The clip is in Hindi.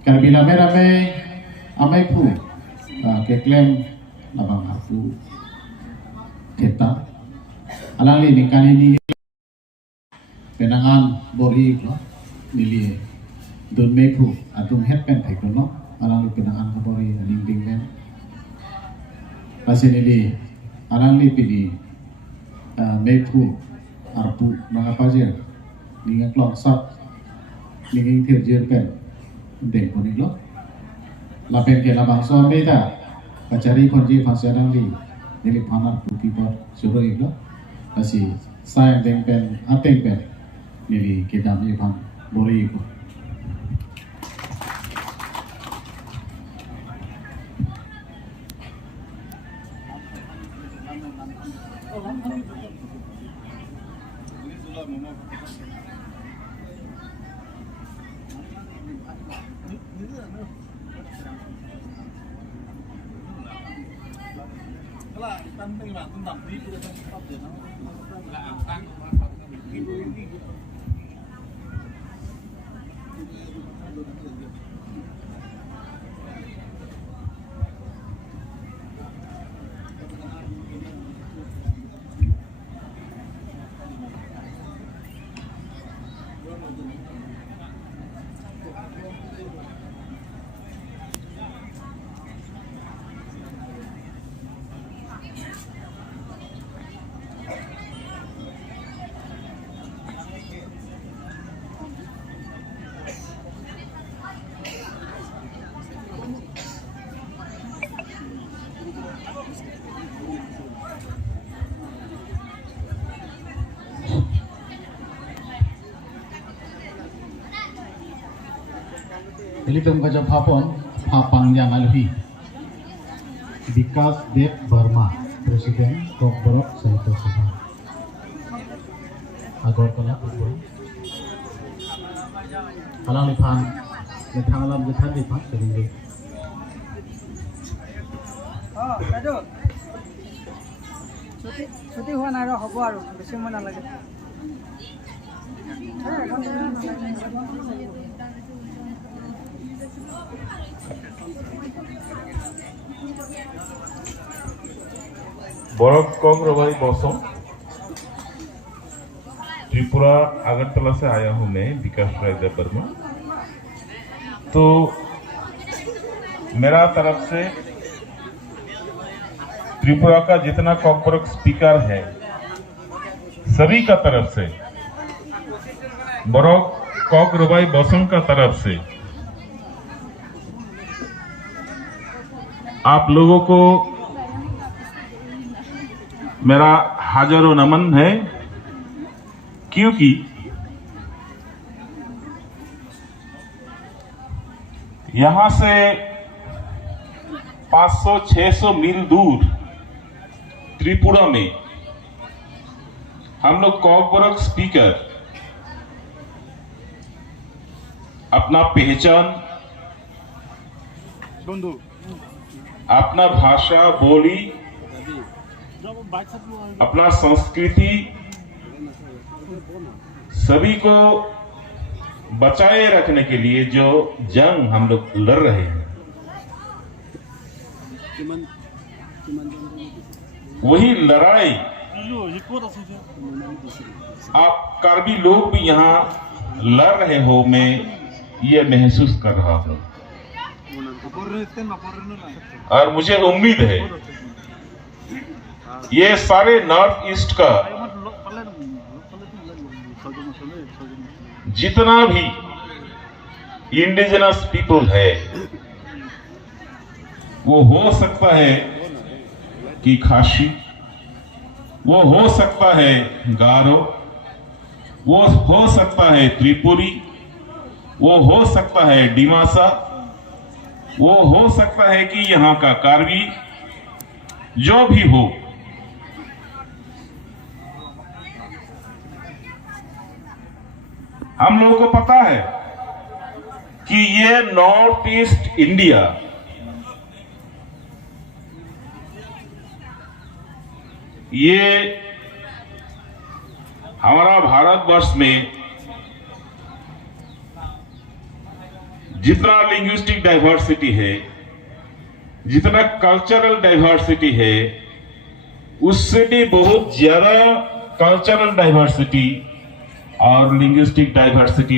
Karbi rame-rame amai pu keklaim labang hapu kita alang li nikani ni penangan bori lo nili don me pu atung het pen thai no alang li penangan bori ning ding men pasi nili alang li pini me pu arpu nangapa je ninga klong sat ninging thir je pen deng pun lo lapen ke labang so beda kacari konji fasyadang li nili panar puti por suruh lo pasi sayang deng pen ateng pen nili kita ni pang bori ko Filipin ka Japon, Papang yang alhi. Vikas Dev Verma, Presiden Kokborok Saito Sabha. Agartala Purwa. Alang lipan, letang alam letang lipan sering. Oh, Raju. Cuti huwa na ro hobo aru beshi mon nalage. बरफ कॉकरोबाई बसों त्रिपुरा अगरतला से आया हूँ मैं विकास राय वर्मा। तो मेरा तरफ से त्रिपुरा का जितना कॉकबरक स्पीकर है सभी का तरफ से बरफ कॉकरोबाई बसों का तरफ से आप लोगों को मेरा हजारों नमन है, क्योंकि यहां से 500-600 मील दूर त्रिपुरा में हम लोग कॉकबरक स्पीकर अपना पहचान, अपना भाषा बोली, अपना संस्कृति सभी को बचाए रखने के लिए जो जंग हम लोग लड़ रहे हैं, वही लड़ाई आप कार्बी लोग भी यहाँ लड़ रहे हो, मैं ये महसूस कर रहा हूँ और मुझे उम्मीद है ये सारे नॉर्थ ईस्ट का जितना भी इंडिजिनस पीपल है वो हो सकता है कि खासी, वो हो सकता है गारो, वो हो सकता है त्रिपुरी, वो हो सकता है डिमासा, वो हो सकता है कि यहाँ का कार्बी, जो भी हो, हम लोगों को पता है कि ये नॉर्थ ईस्ट इंडिया ये हमारा भारतवर्ष में जितना लिंग्विस्टिक डाइवर्सिटी है, जितना कल्चरल डाइवर्सिटी है, उससे भी बहुत ज्यादा कल्चरल डाइवर्सिटी और लिंग्विस्टिक डाइवर्सिटी